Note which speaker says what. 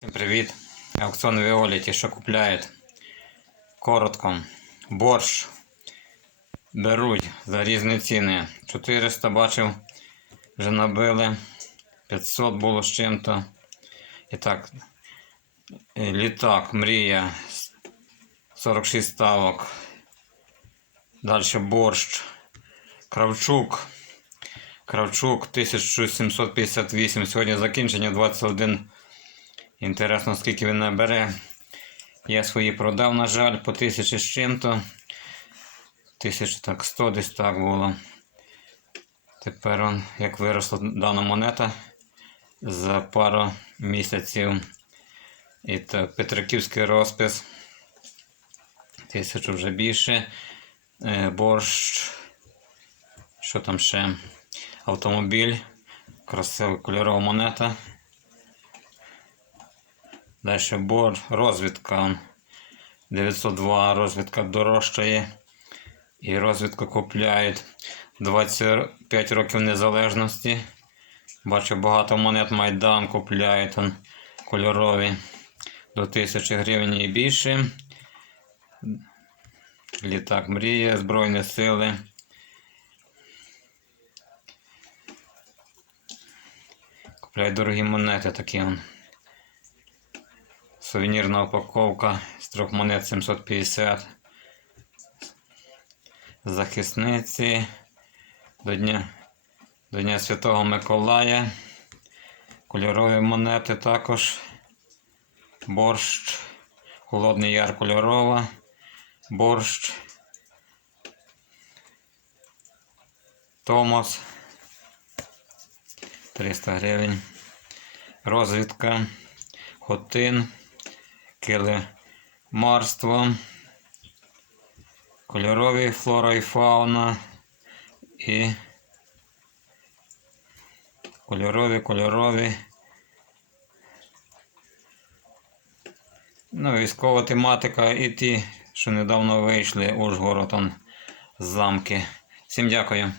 Speaker 1: Всім привіт! Аукціон Віолі, ті, що купляють. Коротко. Борщ беруть за різні ціни. 400 бачив, вже набили. 500 було з чим-то. І так, е, літак, мрія. 46 ставок. Далі борщ. Кравчук. Кравчук 1758. Сьогодні закінчення 21. Інтересно, скільки він набере. Я свої продав, на жаль, по тисячі з чим-то. Тисяч так 100 десь так було. Тепер он, як виросла дана монета за пару місяців. І так, Петриківський розпис. Тисячу вже більше. Е, борщ. Що там ще? Автомобіль. Красива кольорова монета. Далі бор, розвідка. 902 розвідка дорожчає. І розвідку купляють 25 років незалежності. Бачу, багато монет Майдан купляють он, кольорові до 1000 гривень і більше. Літак мріє, Збройні сили. Купляють дорогі монети такі. он. Сувенірна упаковка з трьох монет 750. Захисниці до Дня, до Дня Святого Миколая. Кольорові монети також. Борщ. Холодний яр кольорова. Борщ. Томос. 300 гривень. Розвідка. Хотин килимарство, кольорові флора і фауна і кольорові, кольорові. Ну, військова тематика і ті, що недавно вийшли Ужгород он, з замки. Всім дякую.